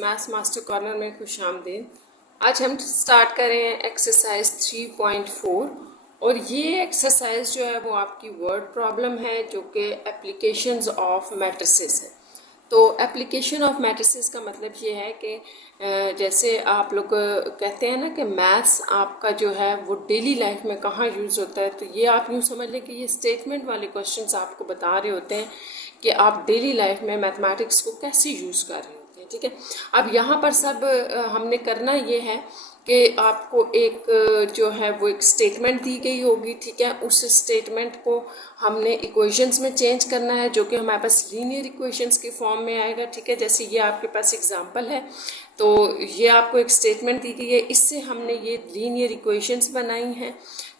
Maths master corner में खुशामदीद। आज हम स्टार्ट कर रहे हैं एक्सरसाइज 3.4 और ये एक्सरसाइज जो है वो आपकी वर्ड प्रॉब्लम है जो कि एप्लीकेशंस ऑफ मैट्रिसेस है। तो एप्लीकेशन ऑफ मैट्रिसेस का मतलब ये है कि जैसे आप लोग कहते हैं ना कि मैथ्स आपका जो है वो डेली लाइफ में कहाँ यूज़ होता है, तो ये आप यूँ समझ लें कि ये स्टेटमेंट वाले क्वेश्चंस आपको बता रहे होते हैं कि आप डेली लाइफ में मैथमेटिक्स को कैसे यूज़ कर रहे होते हैं। ठीक है, अब यहाँ पर सब हमने करना ये है कि आपको एक जो है वो एक स्टेटमेंट दी गई होगी। ठीक है, उस स्टेटमेंट को हमने इक्वेशंस में चेंज करना है जो कि हमारे पास लीनियर इक्वेशंस के फॉर्म में आएगा। ठीक है, जैसे ये आपके पास एग्जांपल है, तो ये आपको एक स्टेटमेंट दी गई है, इससे हमने ये लीनियर इक्वेशंस बनाई हैं।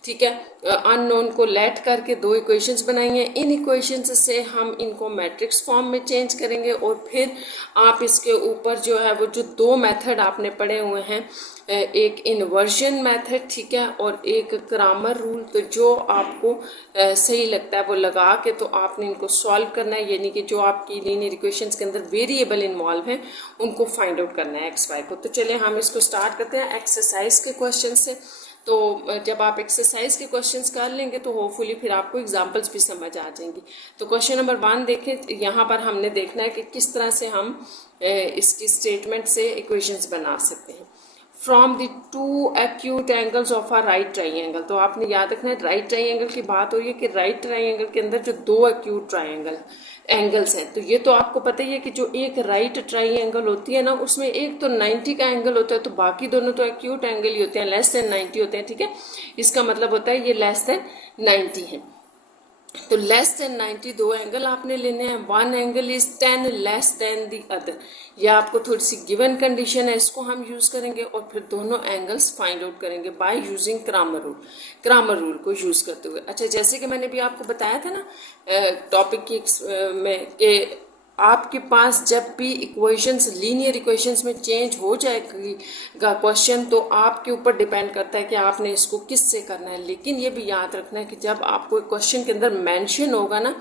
ठीक है, अननोन को लेट करके दो इक्वेशंस बनाई हैं। इन इक्वेशंस से हम इनको मैट्रिक्स फॉर्म में चेंज करेंगे और फिर आप इसके ऊपर जो है वो जो दो मेथड आपने पढ़े हुए हैं, एक इन्वर्जन मेथड, ठीक है, और एक क्रैमर रूल, तो जो आपको सही लगता है वो लगा के तो आपने इनको सॉल्व करना है, यानी कि जो आपकी लीनियर इक्वेशंस के अंदर वेरिएबल इन्वॉल्व हैं उनको फाइंड आउट करना है एक्स वाई को। तो चलिए हम इसको स्टार्ट करते हैं एक्सरसाइज के क्वेश्चन से। तो जब आप एक्सरसाइज के क्वेश्चंस कर लेंगे तो होपफुली फिर आपको एग्जांपल्स भी समझ आ जाएंगी। तो क्वेश्चन नंबर 1 देखें, यहाँ पर हमने देखना है कि किस तरह से हम इसकी स्टेटमेंट से इक्वेशंस बना सकते हैं। From the two acute angles of a right triangle, तो आपने याद रखना है राइट ट्राइंगल की बात हो रही है कि राइट ट्राइंगल के अंदर जो दो एक्यूट ट्राइंगल एंगल्स हैं, तो ये तो आपको पता ही है कि जो एक राइट ट्राइंगल होती है ना, उसमें एक तो 90 का एंगल होता है, तो बाकी दोनों तो एक्यूट एंगल ही होते हैं, लेस देन 90 होते हैं। ठीक है, इसका मतलब होता है ये लेस देन 90 है। तो लेस देन 90 दो एंगल आपने लेने हैं। One angle is 10 less then the other, यह आपको थोड़ी सी गिवन कंडीशन है, इसको हम यूज करेंगे और फिर दोनों एंगल्स फाइंड आउट करेंगे by using Cramer rule, Cramer rule को यूज करते हुए। अच्छा, जैसे कि मैंने भी आपको बताया था ना टॉपिक की में कि आपके पास जब भी इक्वेशंस लीनियर इक्वेशंस में चेंज हो जाएगा क्वेश्चन, तो आपके ऊपर डिपेंड करता है कि आपने इसको किससे करना है। लेकिन ये भी याद रखना है कि जब आपको क्वेश्चन के अंदर मेंशन होगा ना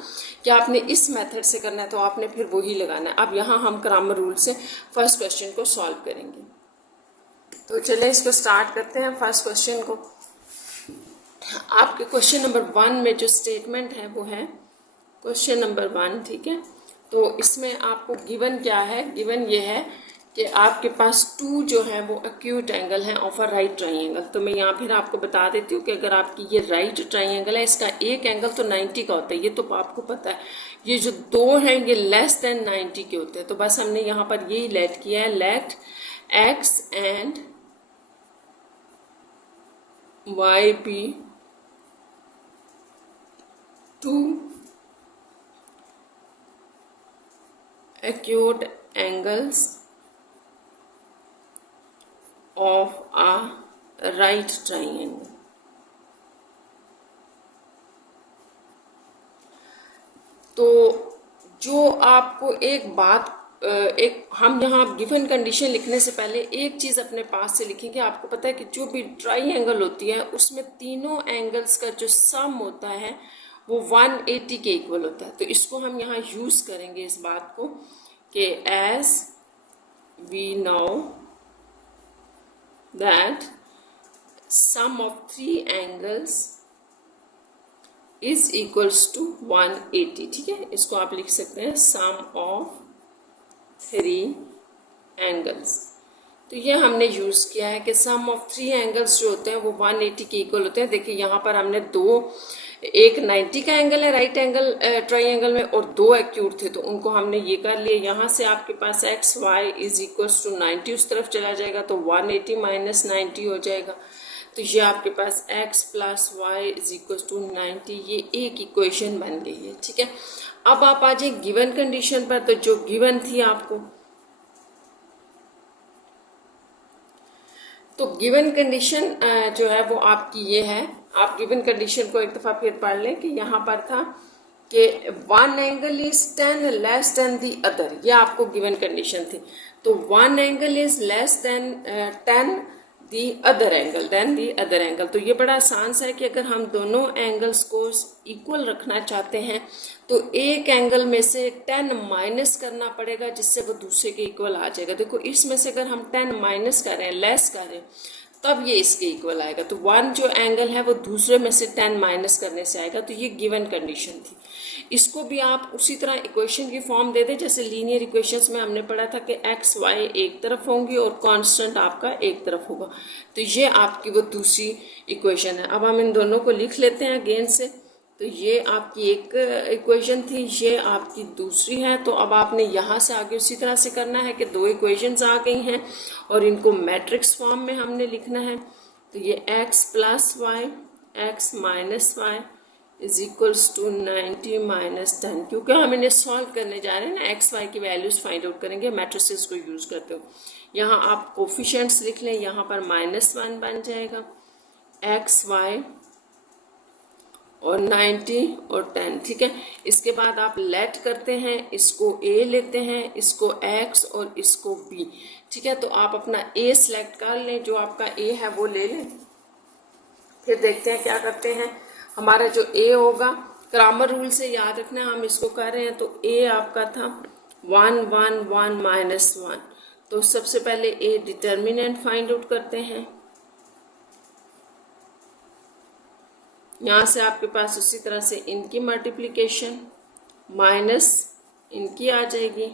कि आपने इस मेथड से करना है, तो आपने फिर वही लगाना है। अब यहाँ हम क्रैमर रूल से फर्स्ट क्वेश्चन को सॉल्व करेंगे। तो चलिए इसको स्टार्ट करते हैं। फर्स्ट क्वेश्चन को आपके क्वेश्चन नंबर 1 में जो स्टेटमेंट है वो है क्वेश्चन नंबर 1। ठीक है, तो इसमें आपको गिवन क्या है, गिवन ये है कि आपके पास टू जो है वो एक्यूट एंगल है ऑफ अ राइट ट्राइंगल। तो मैं यहाँ फिर आपको बता देती हूँ कि अगर आपकी ये राइट ट्राइंगल है, इसका एक एंगल तो 90 का होता है, ये तो आपको पता है। ये जो दो हैं ये लेस देन 90 के होते हैं, तो बस हमने यहाँ पर यही लेट किया है, let x and y be two acute angles of a right triangle। तो जो आपको एक बात हम यहाँ गिवन कंडीशन लिखने से पहले एक चीज़ अपने पास से लिखेंगे। आपको पता है कि जो भी ट्राइंगल होती है उसमें तीनों एंगल्स का जो सम होता है वो 180 के इक्वल होता है। तो इसको हम यहाँ यूज़ करेंगे इस बात को कि as we know that sum of three angles is equals to 180। ठीक है, इसको आप लिख सकते हैं सम ऑफ थ्री एंगल्स। तो ये हमने यूज़ किया है कि सम ऑफ थ्री एंगल्स जो होते हैं वो 180 के इक्वल होते हैं। देखिए यहाँ पर हमने दो, एक 90 का एंगल है राइट एंगल ट्राइंगल में और दो एक्यूट थे, तो उनको हमने ये कर लिया। यहाँ से आपके पास X Y is equals to 90 उस तरफ चला जाएगा, तो 180 माइनस 90 हो जाएगा। तो ये आपके पास x plus y is equals to 90, ये एक इक्वेशन बन गई है। ठीक है, अब आप आ जाए गिवन कंडीशन पर। तो जो गिवन थी आपको, तो गिवन कंडीशन जो है वो आपकी ये है। आप गिवन कंडीशन को एक दफ़ा फिर पढ़ लें कि यहाँ पर था कि one angle is 10 less than the other, ये आपको गिवन कंडीशन थी। तो one angle is less than 10 the other angle than the other angle. तो ये बड़ा आसान सा है कि अगर हम दोनों एंगल्स को इक्वल रखना चाहते हैं तो एक एंगल में से 10 माइनस करना पड़ेगा जिससे वो दूसरे के इक्वल आ जाएगा। देखो इसमें से अगर हम 10 माइनस कर रहे हैं, लेस कर रहे हैं, तब ये इसके इक्वल आएगा। तो वन जो एंगल है वो दूसरे में से 10 माइनस करने से आएगा। तो ये गिवन कंडीशन थी। इसको भी आप उसी तरह इक्वेशन की फॉर्म दे दें जैसे लीनियर इक्वेशंस में हमने पढ़ा था कि एक्स वाई एक तरफ होंगी और कांस्टेंट आपका एक तरफ होगा। तो ये आपकी वो दूसरी इक्वेशन है। अब हम इन दोनों को लिख लेते हैं अगेन से। तो ये आपकी एक इक्वेशन थी, ये आपकी दूसरी है। तो अब आपने यहाँ से आगे उसी तरह से करना है कि दो इक्वेशंस आ गई हैं और इनको मैट्रिक्स फॉर्म में हमने लिखना है। तो ये x plus y x minus y is equals to 90 minus 10, क्योंकि हम इन्हें सॉल्व करने जा रहे हैं ना, एक्स वाई की वैल्यूज़ फाइंड आउट करेंगे मैट्रिसेस को यूज़ करते हो। यहाँ आप कोफिशिएंट्स लिख लें, यहाँ पर -1 बन जाएगा, एक्स वाई और 90 और 10, ठीक है। इसके बाद आप लेट करते हैं, इसको a लेते हैं, इसको x और इसको b, ठीक है। तो आप अपना a सिलेक्ट कर लें, जो आपका a है वो ले लें। फिर देखते हैं क्या करते हैं। हमारा जो a होगा, क्रैमर रूल से याद रखना, हम इसको कर रहे हैं। तो a आपका था 1 1 1 -1। तो सबसे पहले a डिटर्मिनेंट फाइंड आउट करते हैं। यहाँ से आपके पास उसी तरह से इनकी मल्टीप्लिकेशन माइनस इनकी आ जाएगी।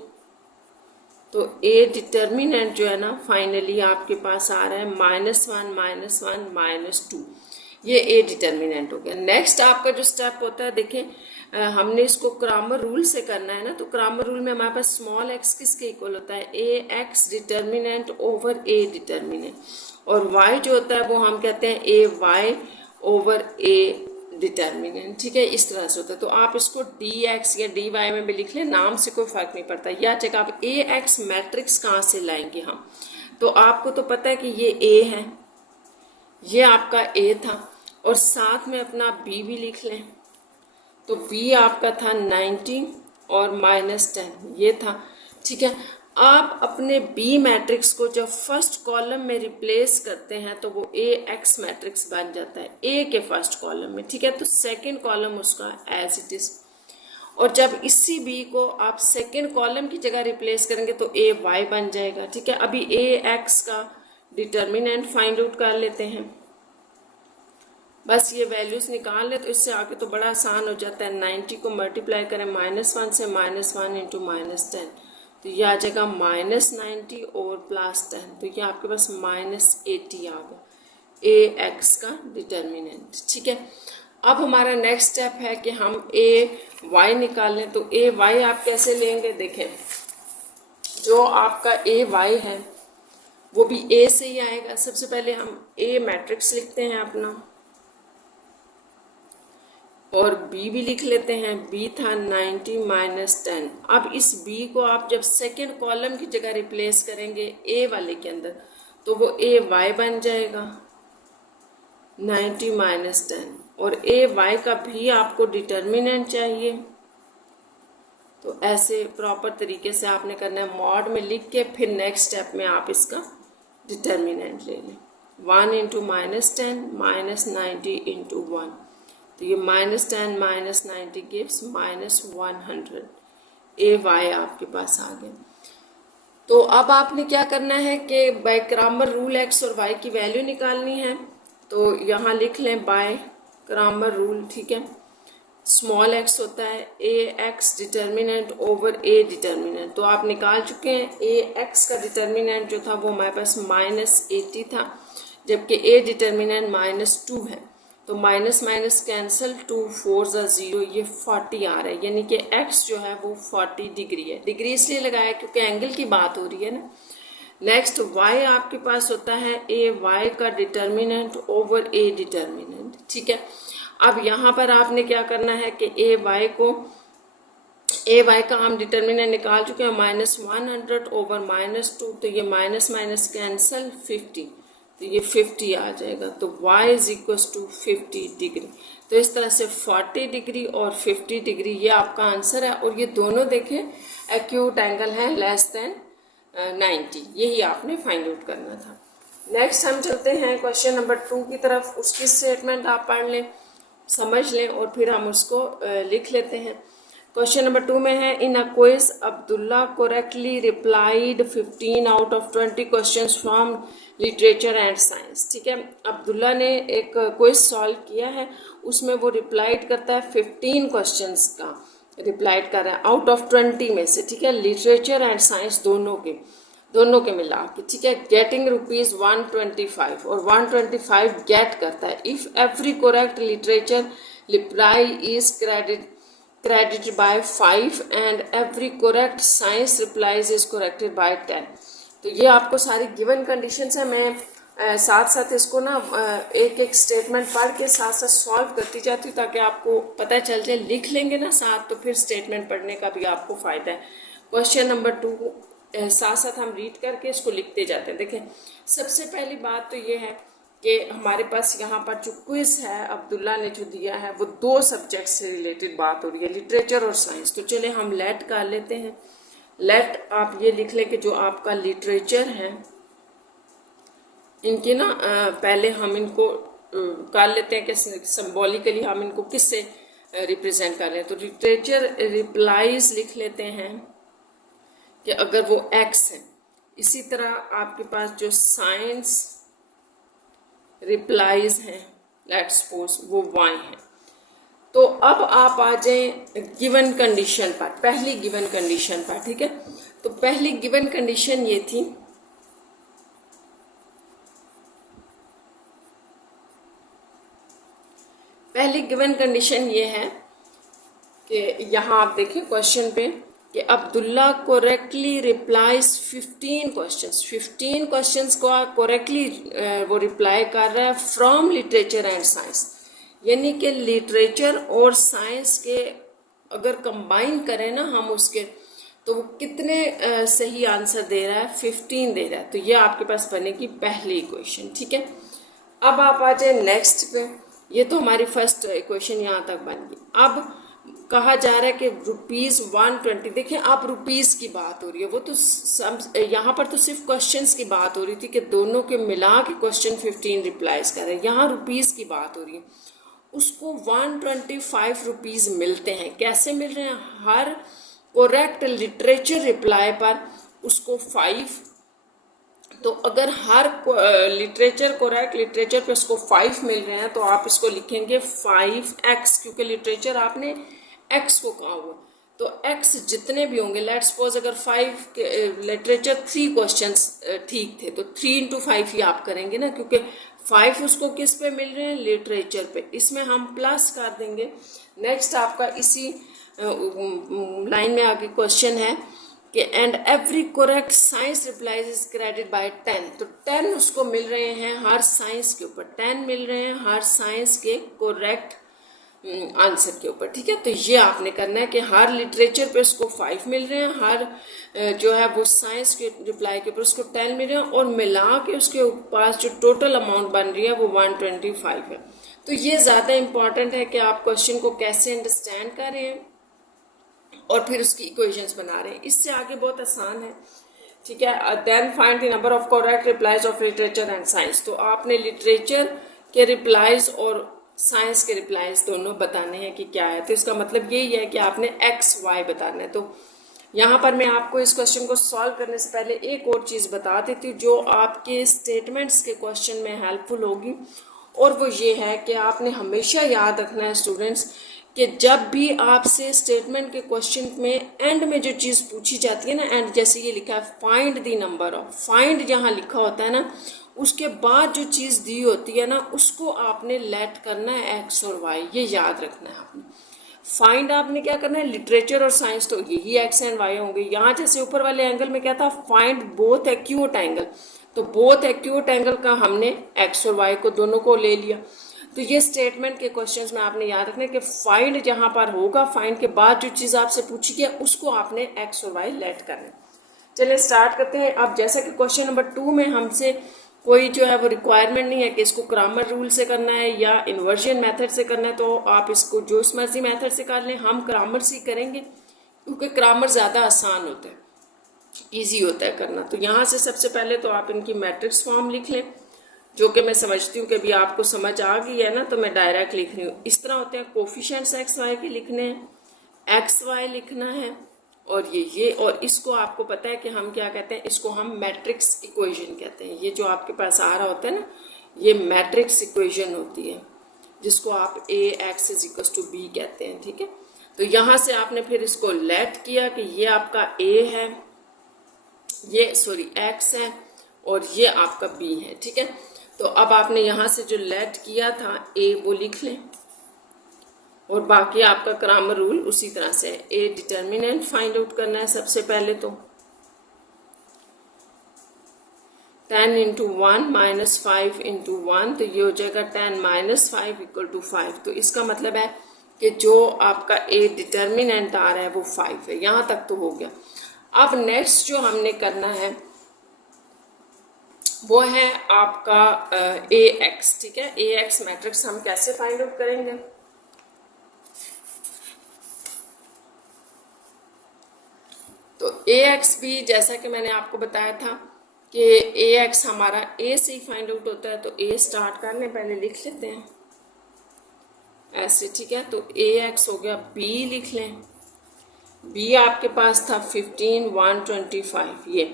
तो a डिटर्मिनेंट जो है ना फाइनली आपके पास आ रहा है -1 -2। ये a डिटर्मिनेंट हो गया। नेक्स्ट आपका जो स्टेप होता है, देखें हमने इसको क्रैमर रूल से करना है ना। तो क्रैमर रूल में हमारे पास स्मॉल x किसके इक्वल होता है, ax determinant over a determinant, और y जो होता है वो हम कहते हैं ay ओवर a डिटर्मिनेंट, ठीक है। इस तरह से होता है। तो आप इसको dx या dy में भी लिख लें, नाम से कोई फर्क नहीं पड़ता। या जगह आप ax मैट्रिक्स कहाँ से लाएंगे हम, तो आपको तो पता है कि ये a है, ये आपका a था, और साथ में अपना b भी लिख लें। तो b आपका था 90 और -10 ये था, ठीक है। आप अपने b मैट्रिक्स को जब फर्स्ट कॉलम में रिप्लेस करते हैं तो वो ax मैट्रिक्स बन जाता है a के फर्स्ट कॉलम में, ठीक है। तो सेकंड कॉलम उसका एज इट इज, और जब इसी b को आप सेकंड कॉलम की जगह रिप्लेस करेंगे तो ay बन जाएगा, ठीक है। अभी ax का डिटर्मिनेंट फाइंड आउट कर लेते हैं। बस ये वैल्यूज निकाल ले तो इससे आगे तो बड़ा आसान हो जाता है। 90 को मल्टीप्लाई करें -1 से, -1 इंटू -10, तो ये आ जाएगा -90 और +10, तो ये आपके पास -80 आ गया ax का डिटर्मिनेंट, ठीक है। अब हमारा नेक्स्ट स्टेप है कि हम ay निकाल लें। तो ay आप कैसे लेंगे, देखें जो आपका ay है वो भी a से ही आएगा। सबसे पहले हम a मैट्रिक्स लिखते हैं अपना, और b भी लिख लेते हैं। b था 90 -10। अब इस b को आप जब सेकेंड कॉलम की जगह रिप्लेस करेंगे a वाले के अंदर तो वो ay बन जाएगा 90 -10, और ay का भी आपको डिटर्मिनेंट चाहिए। तो ऐसे प्रॉपर तरीके से आपने करना है, मॉड में लिख के फिर नेक्स्ट स्टेप में आप इसका डिटर्मिनेंट ले लें। 1 इंटू -10 -90 इंटू 1, तो ये -10 -90 गिव्स -100 ay आपके पास आ गया। तो अब आपने क्या करना है कि बाय क्रैमर रूल x और y की वैल्यू निकालनी है। तो यहाँ लिख लें बाय क्रैमर रूल, ठीक है। स्मॉल x होता है ax determinant over a determinant, तो आप निकाल चुके हैं। ax का डिटर्मिनेंट जो था वो हमारे पास -80 था, जबकि a डिटर्मिनेंट -2 है। तो माइनस माइनस कैंसिल, 2 4 0, ये 40 आ रहा है, यानी कि x जो है वो 40 डिग्री है। डिग्री इसलिए लगाया क्योंकि एंगल की बात हो रही है ना। नेक्स्ट y आपके पास होता है ay का डिटर्मिनेंट ओवर a डिटर्मिनेंट, ठीक है। अब यहाँ पर आपने क्या करना है कि ay का हम डिटर्मिनेंट निकाल चुके हैं -100 ओवर -2, तो ये माइनस माइनस कैंसिल 50, तो ये 50 आ जाएगा। तो y is equal to 50 degree. तो इस तरह से 40 डिग्री और 50 डिग्री ये आपका आंसर है। और ये दोनों देखें एक्यूट एंगल है लेस देन 90, यही आपने फाइंड आउट करना था। नेक्स्ट हम चलते हैं क्वेश्चन नंबर 2 की तरफ। उसकी स्टेटमेंट आप पढ़ लें, समझ लें और फिर हम उसको लिख लेते हैं। क्वेश्चन नंबर 2 में है, in a quiz Abdullah correctly replied 15 out of 20 questions from literature and science. ठीक है, अब्दुल्ला ने एक क्विज सॉल्व किया है, उसमें वो रिप्लाइड करता है 15 क्वेश्चंस का रिप्लाइड कर रहा है आउट ऑफ 20 में से। ठीक है, लिटरेचर एंड साइंस दोनों के मिला के। ठीक है, गेटिंग ₹125 और 125 गेट करता है। If every correct literature reply is credited by 5 and every correct science replies is corrected by 10। तो ये आपको सारी गिवन कंडीशंस है। मैं साथ साथ इसको ना एक एक स्टेटमेंट पढ़ के साथ साथ सॉल्व करती जाती हूँ ताकि आपको पता चल जाए। लिख लेंगे ना साथ तो फिर स्टेटमेंट पढ़ने का भी आपको फ़ायदा है। क्वेश्चन नंबर 2 साथ साथ हम रीड करके इसको लिखते जाते हैं। देखें, सबसे पहली बात तो ये है कि हमारे पास यहाँ पर जो क्विज है अब्दुल्ला ने जो दिया है वो 2 सब्जेक्ट से रिलेटेड बात हो रही है, लिटरेचर और साइंस। तो चले हम लेट कर लेते हैं। लेट आप ये लिख लें कि जो आपका लिटरेचर है, इनके ना पहले हम इनको कर लेते हैं कि सिंबॉलिकली हम इनको किससे रिप्रेजेंट कर रहे हैं। तो लिटरेचर रिप्लाईज लिख लेते हैं कि अगर वो एक्स है। इसी तरह आपके पास जो साइंस रिप्लाईज हैं, लेट्स सपोज वो y है। तो अब आप आ जाएं गिवन कंडीशन पर, पहली गिवन कंडीशन पर। ठीक है, तो पहली गिवन कंडीशन ये थी, पहली गिवन कंडीशन ये है कि यहाँ आप देखिए क्वेश्चन पे कि अब्दुल्ला करेक्टली रिप्लाइज 15 क्वेश्चंस को करेक्टली वो रिप्लाई कर रहा है फ्रॉम लिटरेचर एंड साइंस। यानी कि लिटरेचर और साइंस के अगर कंबाइन करें ना हम उसके, तो वो कितने सही आंसर दे रहा है, 15 दे रहा है। तो ये आपके पास बनेगी पहली इक्वेशन। ठीक है, अब आप आ जाए नेक्स्ट पे। ये तो हमारी फर्स्ट इक्वेशन यहाँ तक बन गई। अब कहा जा रहा है कि ₹120। देखें, आप रुपीज़ की बात हो रही है, वो तो यहाँ पर तो सिर्फ क्वेश्चंस की बात हो रही थी कि दोनों के मिला के क्वेश्चन 15 रिप्लाईज कर रहे हैं। यहाँ रुपीज़ की बात हो रही है, उसको ₹125 मिलते हैं। कैसे मिल रहे हैं? हर करेक्ट लिटरेचर रिप्लाई पर उसको 5। तो अगर हर करेक्ट लिटरेचर पे उसको 5 मिल रहे हैं तो आप इसको लिखेंगे 5x, क्योंकि लिटरेचर आपने x को कहा हुआ। तो x जितने भी होंगे, लेट्स सपोज अगर 5 लिटरेचर 3 क्वेश्चंस ठीक थे तो 3 into 5 ही आप करेंगे ना, क्योंकि 5 उसको किस पे मिल रहे हैं, लिटरेचर पे। इसमें हम प्लस कर देंगे। नेक्स्ट आपका इसी लाइन में आगे क्वेश्चन है कि and every correct science replies is credit by 10। तो 10 उसको मिल रहे हैं हर साइंस के ऊपर, 10 मिल रहे हैं हर साइंस के करेक्ट आंसर के ऊपर। ठीक है, तो ये आपने करना है कि हर लिटरेचर पे उसको 5 मिल रहे हैं, हर जो है वो साइंस के रिप्लाई के ऊपर उसको 10 मिल रहे हैं, और मिला के उसके पास जो टोटल अमाउंट बन रही है वो 125 है। तो ये ज़्यादा इम्पॉर्टेंट है कि आप क्वेश्चन को कैसे अंडरस्टैंड कर रहे हैं और फिर उसकी इक्वेशंस बना रहे हैं। इससे आगे बहुत आसान है। ठीक है, then find the number of correct replies of literature and science. तो आपने लिटरेचर के रिप्लाईज और साइंस के रिप्लाईज दोनों बताने हैं कि क्या है। तो इसका मतलब यही है कि आपने एक्स वाई बताना है। तो यहाँ पर मैं आपको इस क्वेश्चन को सॉल्व करने से पहले एक और चीज़ बता देती हूँ जो आपके स्टेटमेंट्स के क्वेश्चन में हेल्पफुल होगी, और वो ये है कि आपने हमेशा याद रखना है स्टूडेंट्स कि जब भी आपसे स्टेटमेंट के क्वेश्चन में एंड में जो चीज़ पूछी जाती है ना, एंड जैसे ये लिखा है find the number of, find जहाँ लिखा होता है ना, उसके बाद जो चीज़ दी होती है ना उसको आपने लेट करना है एक्स और वाई। ये याद रखना है आपने। फाइंड आपने क्या करना है, लिटरेचर और साइंस तो यही एक्स एंड वाई होंगे। यहाँ जैसे ऊपर वाले एंगल में क्या था, फाइंड बोथ एक्यूट एंगल, तो बोथ एक्यूट एंगल का हमने एक्स और वाई को दोनों को ले लिया। तो ये स्टेटमेंट के क्वेश्चंस में आपने याद रखना है कि फाइंड जहाँ पर होगा, फाइंड के बाद जो चीज़ आपसे पूछी गई उसको आपने एक्स और वाई लेट करना। चलिए स्टार्ट करते हैं। अब जैसा कि क्वेश्चन नंबर 2 में हमसे कोई जो है वो रिक्वायरमेंट नहीं है कि इसको क्रामर रूल से करना है या इन्वर्जन मेथड से करना है, तो आप इसको जो मर्जी मेथड से कर लें। हम क्रामर से करेंगे क्योंकि क्रामर ज़्यादा आसान होता है। इजी होता है करना। तो यहाँ से सबसे पहले तो आप इनकी मैट्रिक्स फॉर्म लिख लें, जो कि मैं समझती हूँ कि अभी आपको समझ आ गई है ना, तो मैं डायरेक्ट लिख रही हूँ। इस तरह होते हैं, कोफिशिएंट्स एक्स वाई के लिखने हैं, एक्स वाई लिखना है, और ये और इसको आपको पता है कि हम क्या कहते हैं, इसको हम मैट्रिक्स इक्वेशन कहते हैं। ये जो आपके पास आ रहा होता है ना, ये मैट्रिक्स इक्वेशन होती है, जिसको आप A X is equal to B कहते हैं, ठीक है। तो यहाँ से आपने फिर इसको लेट किया कि ये आपका ए है, ये सॉरी एक्स है, और ये आपका बी है, ठीक है। तो अब आपने यहाँ से जो लेट किया था ए वो लिख लें, और बाकी आपका ग्रामर रूल उसी तरह से है। ए डिटर्मिनेंट फाइंड आउट करना है सबसे पहले, तो 10 इंटू 1 माइनस 5 इंटू 1, तो ये हो जाएगा 10 माइनस 5 इक्वल टू 5। तो इसका मतलब है कि जो आपका ए डिटर्मिनेंट आ रहा है वो 5 है। यहाँ तक तो हो गया। अब नेक्स्ट जो हमने करना है वो है आपका ए एक्स, ठीक है। ए एक्स मैट्रिक्स हम कैसे फाइंड आउट करेंगे, तो ए एक्स भी जैसा कि मैंने आपको बताया था कि ए एक्स हमारा ए से ही फाइंड आउट होता है। तो ए स्टार्ट कर लें, पहले लिख लेते हैं ऐसे, ठीक है। तो ए एक्स हो गया, बी लिख लें, बी आपके पास था 15 125 ये।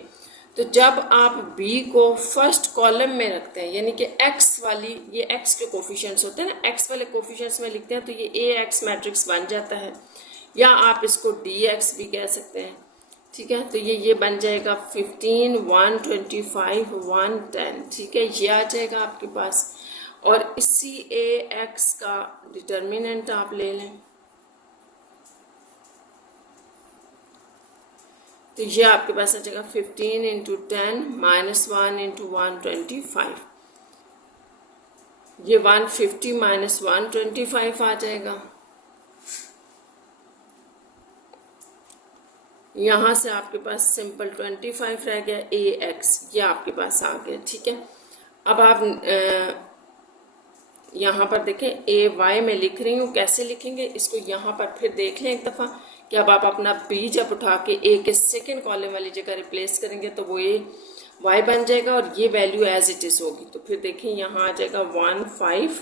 तो जब आप b को फर्स्ट कॉलम में रखते हैं, यानी कि x वाली, ये x के कोफिशिएंट्स होते हैं ना, x वाले कोफिशिएंट्स में लिखते हैं, तो ये ए एक्स मैट्रिक्स बन जाता है, या आप इसको dx भी कह सकते हैं, ठीक है। तो ये बन जाएगा 15 125 110, ठीक है, ये आ जाएगा आपके पास। और इसी ए एक्स का डिटर्मिनेंट आप ले लें, तो ये आपके पास आ जाएगा 15 इंटू 10 माइनस 1 इंटू 125, ये 150 माइनस 125 आ जाएगा। यहाँ से आपके पास सिंपल 25 रह गया, ए एक्स ये आपके पास आ गया, ठीक है। अब आप यहाँ पर देखें, ए वाई में लिख रही हूँ, कैसे लिखेंगे इसको यहाँ पर फिर देख लें एक दफ़ा कि अब आप अपना बी जब उठा के ए के सेकेंड कॉलम वाली जगह रिप्लेस करेंगे तो वो ए वाई बन जाएगा, और ये वैल्यू एज इट इज़ होगी। तो फिर देखें यहाँ आ जाएगा 1 5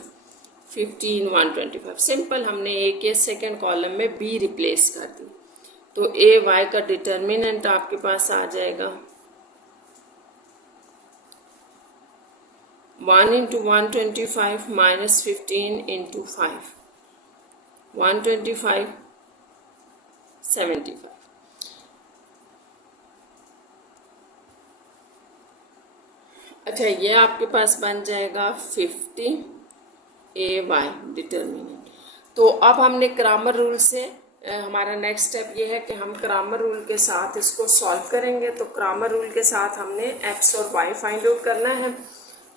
15 125, सिंपल हमने ए के सेकेंड कॉलम में बी रिप्लेस कर दी। तो ए वाई का डिटर्मिनेंट आपके पास आ जाएगा 1 इंटू 125 माइनस 15 इंटू 5, 125 75। अच्छा, ये आपके पास बन जाएगा 50 ए वाई डिटर्मिनेंट। तो अब हमने ग्रामर रूल से हमारा नेक्स्ट स्टेप ये है कि हम ग्रामर रूल के साथ इसको सॉल्व करेंगे। तो ग्रामर रूल के साथ हमने एक्स और वाई फाइंड आउट करना है।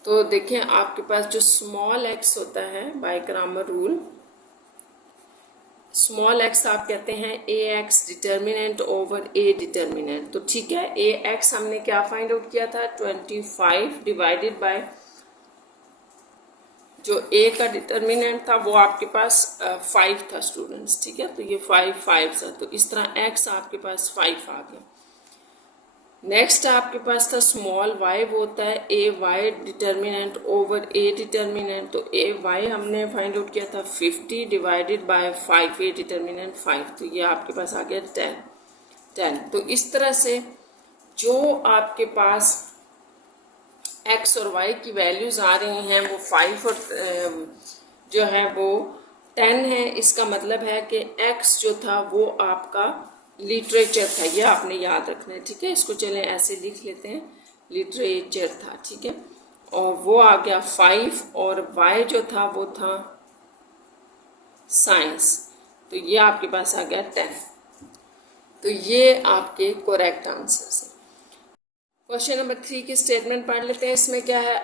तो देखें, आपके पास जो स्मॉल एक्स होता है by grammar rule, small X आप कहते हैं A X determinant over A determinant. तो ठीक है, ए एक्स हमने क्या फाइंड आउट किया था, 25 डिवाइडेड बाय जो ए का डिटर्मिनेंट था वो आपके पास 5 था स्टूडेंट्स, ठीक है। तो ये 5 था, तो इस तरह एक्स आपके पास 5 आ गया। नेक्स्ट आपके पास था स्मॉल वाई, वो होता है A Y determinant over A determinant. तो ए वाई हमने फाइंड आउट किया था 50 डिवाइडेड बाय 5, ए डिटर्मिनेंट 5, तो ये आपके पास आ गया 10। तो इस तरह से जो आपके पास एक्स और वाई की वैल्यूज़ आ रही हैं वो 5 और जो है वो 10 है। इसका मतलब है कि एक्स जो था वो आपका लिटरेचर था, यह आपने याद रखना है, ठीक है। इसको चलें ऐसे लिख लेते हैं, लिटरेचर था, ठीक है। और वो आ गया 5, और वाई जो था वो था साइंस, तो ये आपके पास आ गया 10। तो ये आपके करेक्ट आंसर्स हैं। क्वेश्चन नंबर 3 की स्टेटमेंट पढ़ लेते हैं। इसमें क्या है,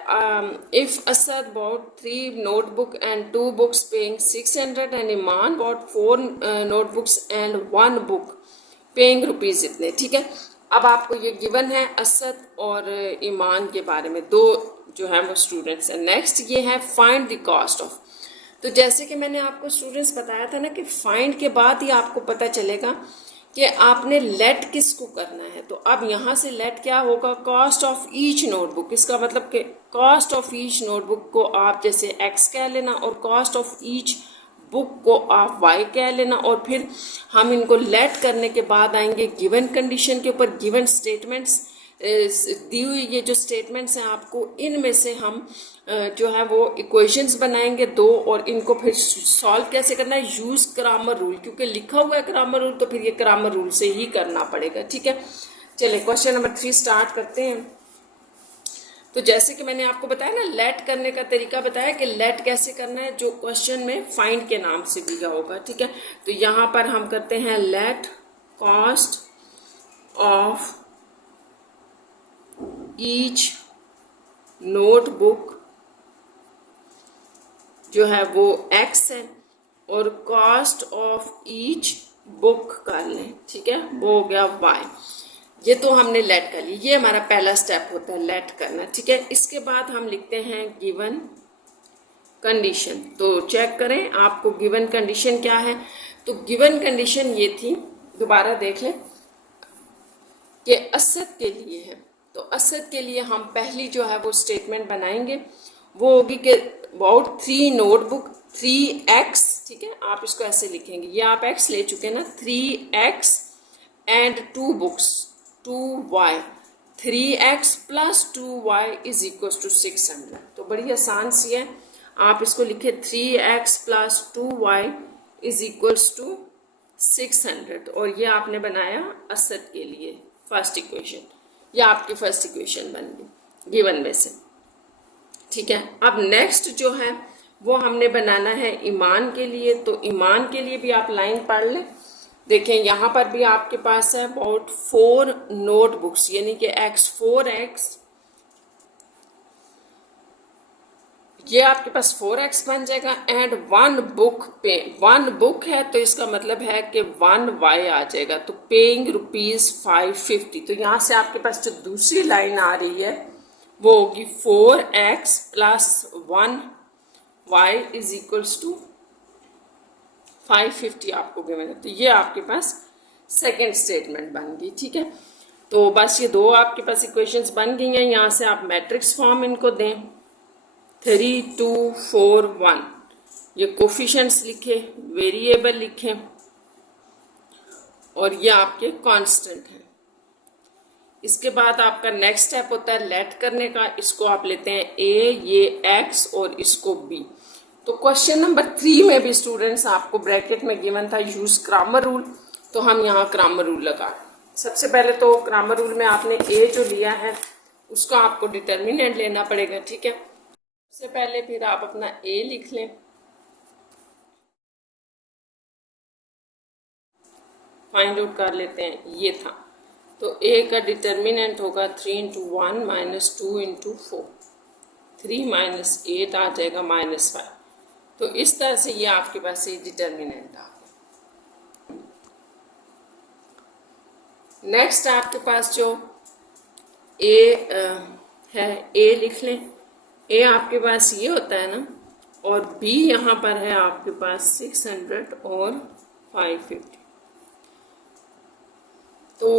if Asad bought 3 notebook and 2 books paying 600 and Iman bought 4 notebooks and 1 book paying rupees इतने, ठीक है। अब आपको ये गिवन है असद और ईमान के बारे में, दो जो है वो स्टूडेंट्स हैं। नेक्स्ट ये है फाइंड द कॉस्ट ऑफ। तो जैसे कि मैंने आपको स्टूडेंट्स बताया था ना कि फाइंड के बाद ही आपको पता चलेगा कि आपने लेट किसको करना है। तो अब यहाँ से लेट क्या होगा, कॉस्ट ऑफ ईच नोटबुक। इसका मतलब कि कॉस्ट ऑफ ईच नोटबुक को आप जैसे एक्स कह लेना और कॉस्ट ऑफ ईच बुक को आप वाई कह लेना, और फिर हम इनको लेट करने के बाद आएंगे गिवन कंडीशन के ऊपर। गिवन स्टेटमेंट्स दी हुई ये जो स्टेटमेंट्स हैं आपको, इनमें से हम जो है वो इक्वेशंस बनाएंगे दो, और इनको फिर सॉल्व कैसे करना है, यूज ग्रामर रूल, क्योंकि लिखा हुआ है ग्रामर रूल तो फिर ये ग्रामर रूल से ही करना पड़ेगा। ठीक है, चलिए क्वेश्चन नंबर 3 स्टार्ट करते हैं। तो जैसे कि मैंने आपको बताया ना, लेट करने का तरीका बताया कि लेट कैसे करना है, जो क्वेश्चन में फाइंड के नाम से दिया होगा। ठीक है, तो यहाँ पर हम करते हैं let cost of each notebook जो है वो x है, और कॉस्ट ऑफ ईच बुक कर लें। ठीक है, वो हो गया y। ये तो हमने लेट कर ली, ये हमारा पहला स्टेप होता है लेट करना। ठीक है, इसके बाद हम लिखते हैं गिवन कंडीशन। तो चेक करें आपको गिवन कंडीशन क्या है। तो गिवन कंडीशन ये थी, दोबारा देख लें, कि असद के लिए है। तो असद के लिए हम पहली जो है वो स्टेटमेंट बनाएंगे, वो होगी कि अबाउट 3 नोटबुक 3x। ठीक है, आप इसको ऐसे लिखेंगे, ये आप x ले चुके हैं ना, 3x and 2 books 2y, 3x plus 2y is equal to 600। तो बड़ी आसान सी है, आप इसको लिखे 3x plus 2y is equals to 600, और ये आपने बनाया असद के लिए फर्स्ट इक्वेशन, या आपकी फर्स्ट इक्वेशन बन गई गिवन में से। ठीक है, अब नेक्स्ट जो है वो हमने बनाना है ईमान के लिए। तो ईमान के लिए भी आप लाइन पढ़ लें। देखें यहाँ पर भी आपके पास है अबाउट 4 नोटबुक्स, यानी कि x, ये आपके पास 4x बन जाएगा, एंड 1 बुक पे 1 बुक है, तो इसका मतलब है कि 1y आ जाएगा। तो पेइंग ₹550। तो यहाँ से आपके पास जो दूसरी लाइन आ रही है वो होगी 4x plus 1y is equals to 550 आपको गिवन है। तो ये आपके पास सेकेंड स्टेटमेंट बन गई। ठीक है, तो बस ये दो आपके पास इक्वेशंस बन गई हैं। यहाँ से आप मैट्रिक्स फॉर्म इनको दें, 3 2 4 1, ये कोफिशिएंट्स लिखे, वेरिएबल लिखें, और ये आपके कांस्टेंट हैं। इसके बाद आपका नेक्स्ट स्टेप होता है लेट करने का। इसको आप लेते हैं a, ये x और इसको b। तो क्वेश्चन नंबर 3 में भी स्टूडेंट्स आपको ब्रैकेट में गिवन था यूज ग्रामर रूल, तो हम यहाँ ग्रामर रूल लगा। सबसे पहले तो ग्रामर रूल में आपने a जो लिया है उसका आपको डिटर्मिनेंट लेना पड़ेगा। ठीक है, सबसे पहले फिर आप अपना a लिख लें, फाइंड आउट कर लेते हैं, ये था। तो a का डिटर्मिनेंट होगा 3 इंटू 1 माइनस 2 इंटू 4, 3 माइनस 8 आ जाएगा माइनस 5। तो इस तरह से ये आपके पास ये डिटर्मिनेंट आ गया। नेक्स्ट आपके पास जो a है, a लिख लें। a आपके पास ये होता है ना, और b यहाँ पर है आपके पास 600 और 550। तो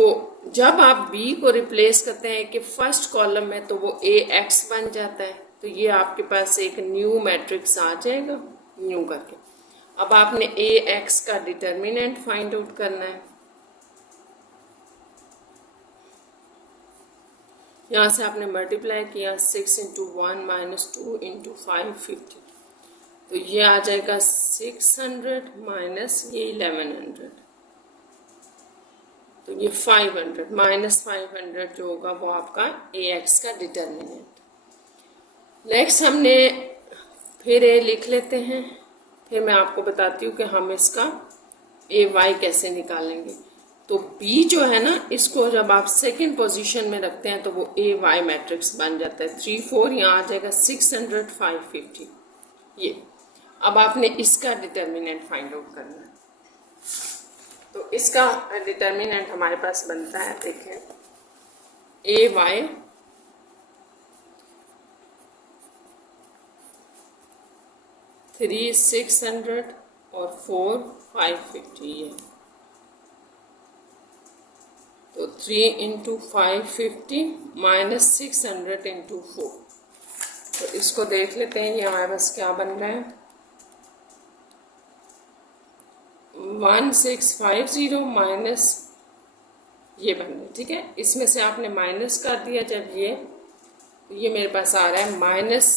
जब आप b को रिप्लेस करते हैं कि फर्स्ट कॉलम में, तो वो ax बन जाता है। तो ये आपके पास एक न्यू मैट्रिक्स आ जाएगा, न्यू करके। अब आपने ax का डिटर्मिनेंट फाइंड आउट करना है। यहाँ से आपने मल्टीप्लाई किया 6 इंटू 1 माइनस 2 इंटू 550, तो ये आ जाएगा 600 माइनस ये 1100, तो ये 500 माइनस 500 जो होगा वो आपका ax का डिटर्मिनेंट। नेक्स्ट हमने फिर a लिख लेते हैं, फिर मैं आपको बताती हूँ कि हम इसका ay कैसे निकालेंगे। तो b जो है ना, इसको जब आप सेकेंड पोजीशन में रखते हैं तो वो ay मैट्रिक्स बन जाता है। 3 4 यहाँ आ जाएगा 600 550 ये। अब आपने इसका डिटर्मिनेंट फाइंड आउट करना है। तो इसका डिटर्मिनेंट हमारे पास बनता है, देखें, ay 3 600 और 4 550 ये। 3 इंटू 550 माइनस 600 इंटू 4। तो इसको देख लेते हैं, ये हमारे पास क्या बन रहा है, 1650 माइनस ये बन रहा है। ठीक है, इसमें से आपने माइनस कर दिया जब ये मेरे पास आ रहा है माइनस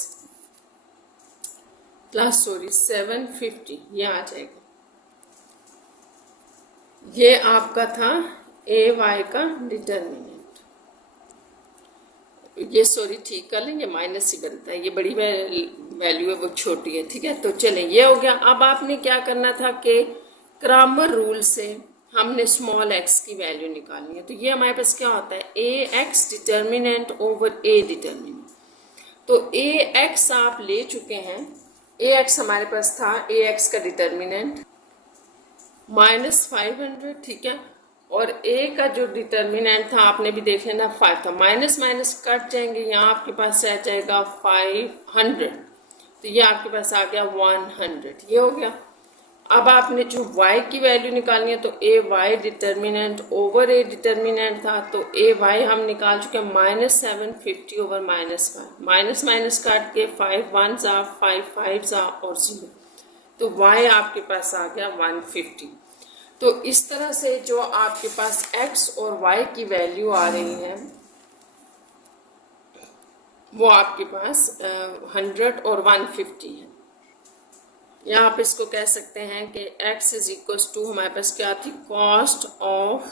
प्लस 750, ये आ जाएगा। ये आपका था ए वाई का डिटर्मिनेंट। ये ठीक कर लेंगे, माइनस ही बनता है, ये बड़ी वैल्यू है वो छोटी है। ठीक है, तो चलें, ये हो गया। अब आपने क्या करना था कि क्रैमर रूल से हमने स्मॉल एक्स की वैल्यू निकालनी है। तो ये हमारे पास क्या होता है, A X determinant over A determinant. तो ए एक्स आप ले चुके हैं, ए एक्स हमारे पास था, ए एक्स का डिटर्मिनेंट -500। ठीक है, और ए का जो डिटर्मिनेंट था आपने भी देख लेना 5 था, माइनस माइनस कट जाएंगे, यहाँ आपके पास रह जाएगा 500। तो ये आपके पास आ गया 100, ये हो गया। अब आपने जो y की वैल्यू निकालनी है, तो A Y determinant over A determinant था, तो ए वाई हम निकाल चुके हैं -750 ओवर -5, माइनस माइनस काट के 5 1s 5 5s और 0, तो y आपके पास आ गया 150। तो इस तरह से जो आपके पास x और y की वैल्यू आ रही है वो आपके पास 100 और 150 है। या आप इसको कह सकते हैं कि x इज इक्वल्स टू, हमारे पास क्या थी, कॉस्ट ऑफ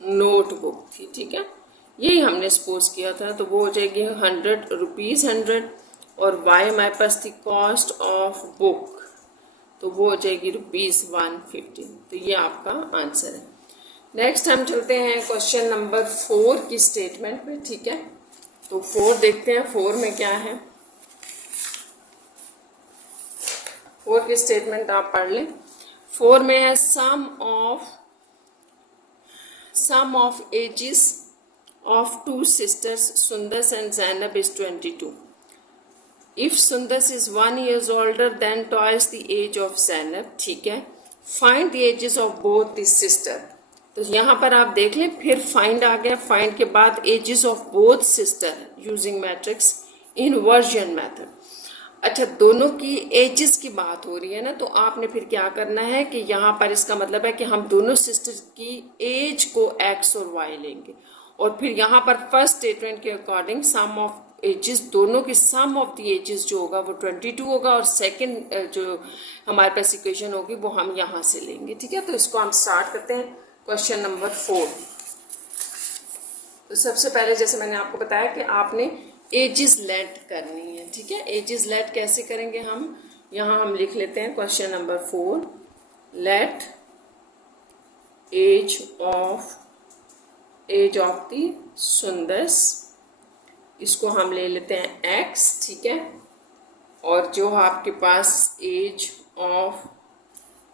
नोटबुक थी। ठीक है, यही हमने सपोज किया था, तो वो हो जाएगी 100 रुपीज़ 100, और y हमारे पास थी कॉस्ट ऑफ बुक, तो वो हो जाएगी ₹150। तो ये आपका आंसर है। नेक्स्ट हम चलते हैं क्वेश्चन नंबर 4 की स्टेटमेंट में। ठीक है, तो 4 देखते हैं, 4 में क्या है। 4 की स्टेटमेंट आप पढ़ लें। 4 में है sum of ages of 2 sisters Sundas and Zainab is 22। If Sundas is 1 year older than twice the age of Zainab, ठीक है, find the ages of both the sister। तो यहाँ पर आप देख लें, फिर find आ गया, find के बाद ages of both sister using matrix inversion method। अच्छा, दोनों की एजेस की बात हो रही है ना, तो आपने फिर क्या करना है कि यहाँ पर इसका मतलब है कि हम दोनों सिस्टर्स की एज को x और y लेंगे, और फिर यहाँ पर फर्स्ट स्टेटमेंट के अकॉर्डिंग सम ऑफ एजेस, दोनों की सम ऑफ द एजेस जो होगा वो 22 होगा, और सेकंड जो हमारे पास इक्वेशन होगी वो हम यहाँ से लेंगे। ठीक है, तो इसको हम स्टार्ट करते हैं क्वेश्चन नंबर 4। तो सबसे पहले जैसे मैंने आपको बताया कि आपने एजेस लेट करनी है। ठीक है, एजेस लेट कैसे करेंगे हम, यहाँ हम लिख लेते हैं question number 4, let age of the Sundas, इसको हम ले लेते हैं x। ठीक है, और जो आपके पास एज ऑफ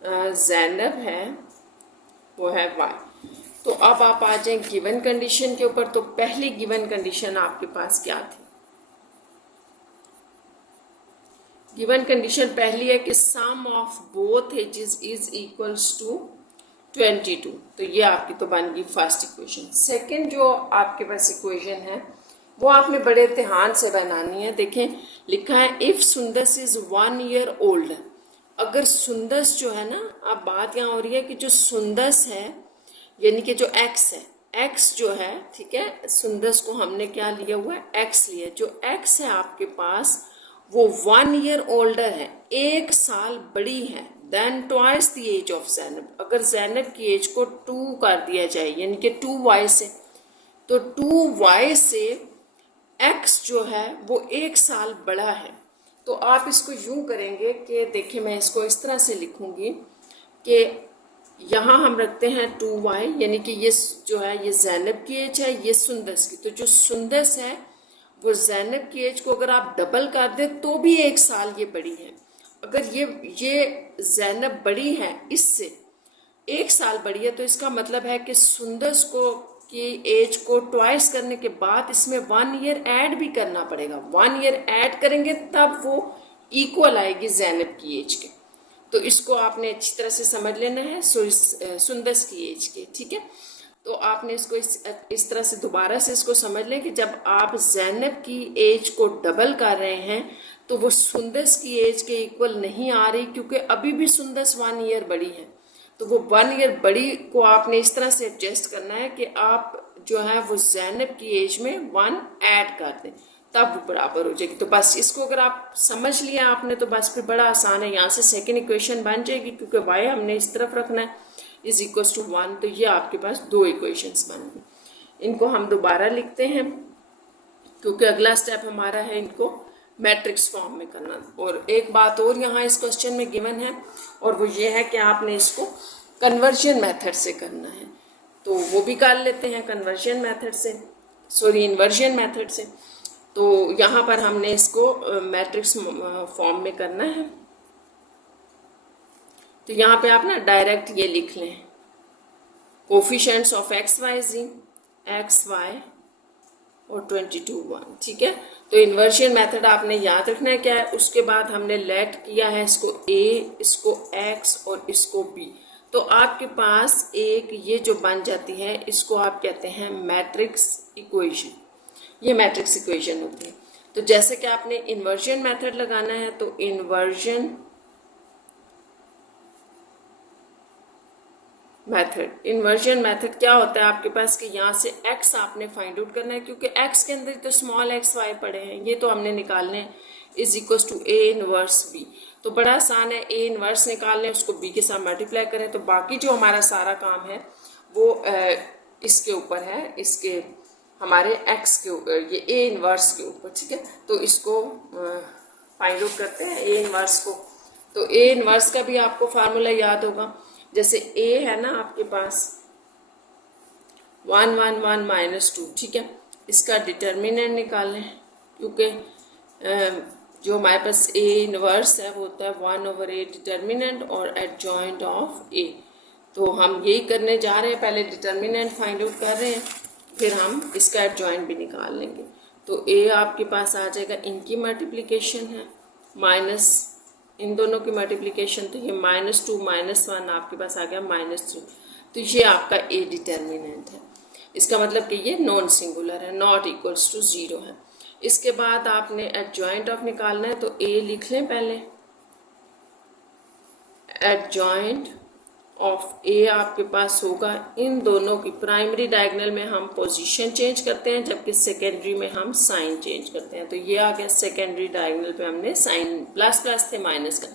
ज़ैनब है वो है y। तो अब आप आ जाएं गिवन कंडीशन के ऊपर। तो पहली गिवन कंडीशन आपके पास क्या थी, गिवन कंडीशन पहली है कि sum of both ages is equals to 22। तो ये आपकी तो बन गई फर्स्ट इक्वेशन। सेकंड जो आपके पास इक्वेशन है वो आपने बड़े ध्यान से बनानी है। देखें, लिखा है if Sundas is 1 year old। अगर सुंदस जो है ना, अब बात यहाँ हो रही है कि जो सुंदस है यानी कि जो x है, x जो है, ठीक है, सुंदस को हमने क्या लिया हुआ है, x लिया। जो x है आपके पास वो 1 year older है, 1 साल बड़ी है, then twice the age of Zainab. अगर ज़ैनब की एज को 2 कर दिया जाए यानी कि 2y से, तो 2y से x जो है वो 1 साल बड़ा है। तो आप इसको यूं करेंगे कि देखिए, मैं इसको इस तरह से लिखूंगी कि यहाँ हम रखते हैं 2y, यानी कि ये जो है ये ज़ैनब की एज है, ये सुंदस की। तो जो सुंदस है वो ज़ैनब की एज को अगर आप डबल कर दें तो भी 1 साल ये बड़ी है। अगर ये ज़ैनब बड़ी है, इससे 1 साल बड़ी है, तो इसका मतलब है कि सुंदस को की एज को ट्वाइस करने के बाद इसमें 1 year ऐड भी करना पड़ेगा। 1 year ऐड करेंगे तब वो इक्वल आएगी ज़ैनब की एज के। तो इसको आपने अच्छी तरह से समझ लेना है सुंदस की एज के। ठीक है, तो आपने इसको इस तरह से दोबारा से इसको समझ लें कि जब आप ज़ैनब की एज को डबल कर रहे हैं तो वो सुंदस की एज के इक्वल नहीं आ रही, क्योंकि अभी भी सुंदस 1 ईयर बड़ी है। तो वो 1 ईयर बड़ी को आपने इस तरह से एडजस्ट करना है कि आप जो है वो ज़ैनब की एज में 1 ऐड कर दें, तब वो बराबर हो जाएगी। तो बस इसको अगर आप समझ लिया आपने तो बस फिर बड़ा आसान है, यहाँ से सेकेंड इक्वेशन बन जाएगी, क्योंकि वाई हमने इस तरफ रखना है इज इक्वल टू 1। तो ये आपके पास 2 इक्वेशंस बन गई। इनको हम दोबारा लिखते हैं, क्योंकि अगला स्टेप हमारा है इनको मैट्रिक्स फॉर्म में करना। और एक बात और यहाँ इस क्वेश्चन में गिवन है, और वो ये है कि आपने इसको कन्वर्जन मेथड से करना है। तो वो भी कर लेते हैं कन्वर्जन मेथड से, सॉरी इन्वर्जन मेथड से। तो यहाँ पर हमने इसको मैट्रिक्स फॉर्म में करना है। तो यहाँ पे आप ना डायरेक्ट ये लिख लें, coefficients of x y z, x y और 22 1, ठीक है। तो इन्वर्जन मेथड आपने याद रखना है क्या है। उसके बाद हमने लेट किया है इसको a, इसको x और इसको b। तो आपके पास एक ये जो बन जाती है इसको आप कहते हैं मैट्रिक्स इक्वेशन। ये मैट्रिक्स इक्वेशन होती है। तो जैसे कि आपने इन्वर्जन मेथड लगाना है, तो इन्वर्जन मेथड क्या होता है आपके पास कि यहाँ से x आपने फाइंड आउट करना है, क्योंकि x के अंदर तो स्मॉल x y पड़े हैं, ये तो हमने निकालने हैं, is equal to a inverse b। तो बड़ा आसान है, a इनवर्स निकाल लें, उसको b के साथ मल्टीप्लाई करें, तो बाकी जो हमारा सारा काम है वो इसके ऊपर है, इसके हमारे x के ऊपर, ये a इनवर्स के ऊपर, ठीक है। तो इसको फाइंड आउट करते हैं a इनवर्स को। तो a इनवर्स का भी आपको फार्मूला याद होगा। जैसे a है ना आपके पास 1 1 1 -2, ठीक है। इसका डिटर्मिनेंट निकालें, क्योंकि जो हमारे पास a इनवर्स है वो होता है 1/a डिटर्मिनेंट और एडजॉइंट ऑफ a। तो हम यही करने जा रहे हैं, पहले डिटर्मिनेंट फाइंड आउट कर रहे हैं, फिर हम इसका एडजॉइंट भी निकाल लेंगे। तो a आपके पास आ जाएगा, इनकी मल्टीप्लिकेशन है माइनस इन दोनों की मल्टीप्लिकेशन, तो ये -2 -1 आपके पास आ गया -3। तो ये आपका a डिटर्मिनेंट है। इसका मतलब कि ये नॉन सिंगुलर है, नॉट इक्वल्स टू 0 है। इसके बाद आपने एडजॉइंट ऑफ निकालना है, तो a लिख लें पहले। एडजॉइंट ऑफ a आपके पास होगा, इन दोनों की प्राइमरी डायगोनल में हम पोजीशन चेंज करते हैं, जबकि सेकेंडरी में हम साइन चेंज करते हैं। तो ये आ गया, सेकेंडरी डायगोनल पे हमने साइन प्लस प्लस थे माइनस कर।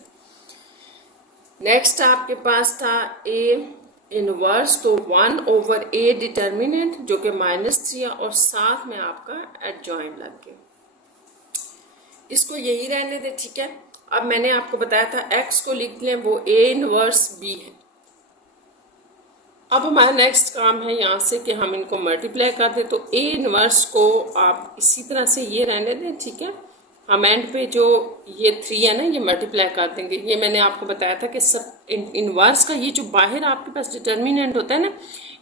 नेक्स्ट आपके पास था a इनवर्स, तो 1/a डिटर्मिनेंट जो कि -3 और साथ में आपका एडजॉइंट लग गया। इसको यही रहने दे, ठीक है। अब मैंने आपको बताया था x को लिख लें, वो a इनवर्स b है। अब हमारा नेक्स्ट काम है यहाँ से कि हम इनको मल्टीप्लाई कर दें। तो a इनवर्स को आप इसी तरह से ये रहने दें, ठीक है। हम एंड पे जो ये 3 है ना, ये मल्टीप्लाई कर देंगे। ये मैंने आपको बताया था कि सब इनवर्स का ये जो बाहर आपके पास डिटर्मिनेंट होता है ना,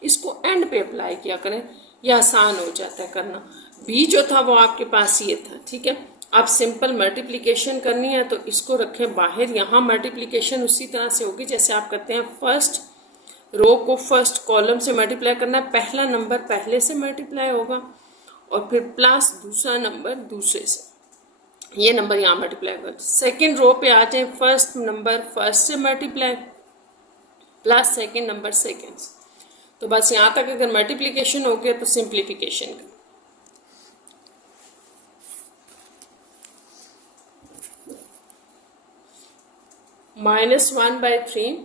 इसको एंड पे अप्लाई किया करें, ये आसान हो जाता है करना। b जो था वो आपके पास ये था, ठीक है। अब सिंपल मल्टीप्लिकेशन करनी है, तो इसको रखें बाहर। यहाँ मल्टीप्लिकेशन उसी तरह से होगी जैसे आप करते हैं, फर्स्ट रो को फर्स्ट कॉलम से मल्टीप्लाई करना है, पहला नंबर पहले से मल्टीप्लाई होगा और फिर प्लस दूसरा नंबर दूसरे से, ये नंबर यहाँ मल्टीप्लाई कर। सेकेंड रो पे आ जाए, फर्स्ट नंबर फर्स्ट से multiply plus second number second से। तो बस यहाँ तक अगर मल्टीप्लिकेशन हो गया तो सिंप्लीफिकेशन का। -1/3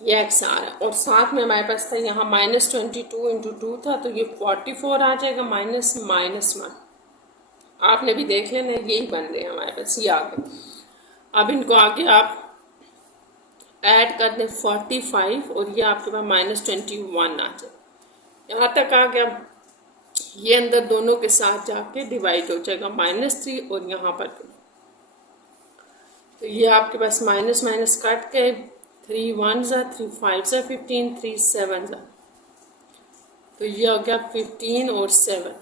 ये x आ रहा है, और साथ में हमारे पास था यहाँ -22 × 2 था, तो ये 44 आ जाएगा, -1। आपने भी देख लेना, यही बन रहे हैं हमारे पास, ये आ गए। अब इनको आगे आप ऐड कर दें 45 और ये आपके पास -21 आ जाए। यहाँ तक आ गया, ये अंदर दोनों के साथ जाके डिवाइड हो जाएगा, -3 और यहाँ पर। तो ये आपके पास माइनस माइनस कट के 3 1 3 5 15 3 7 तो ये हो गया 15 और 7।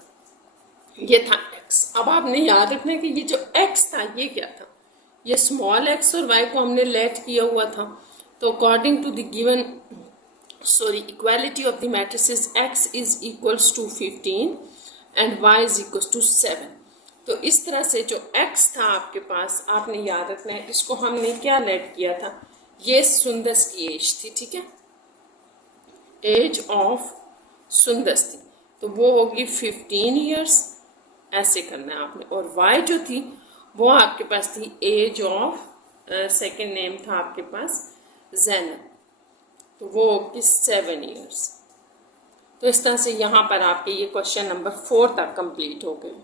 ये था x। अब आपने याद रखना है कि ये जो x था ये क्या था, ये स्मॉल x और y को हमने लेट किया हुआ था। तो according to the given sorry, equality of the matrices x is equals to 15 and y is equals to 7. तो इस तरह से जो x था आपके पास, आपने याद रखना है, इसको हमने क्या लेट किया था, ये सुंदस की एज थी, ठीक है, एज ऑफ सुंदस थी, तो वो होगी 15 ईयर्स, ऐसे करना है आपने। और y जो थी वो आपके पास थी एज ऑफ, सेकेंड नेम था आपके पास जैनब, तो वो होगी 7 ईयर्स। तो इस तरह से यहाँ पर आपके ये क्वेश्चन नंबर 4 तक कंप्लीट हो गए।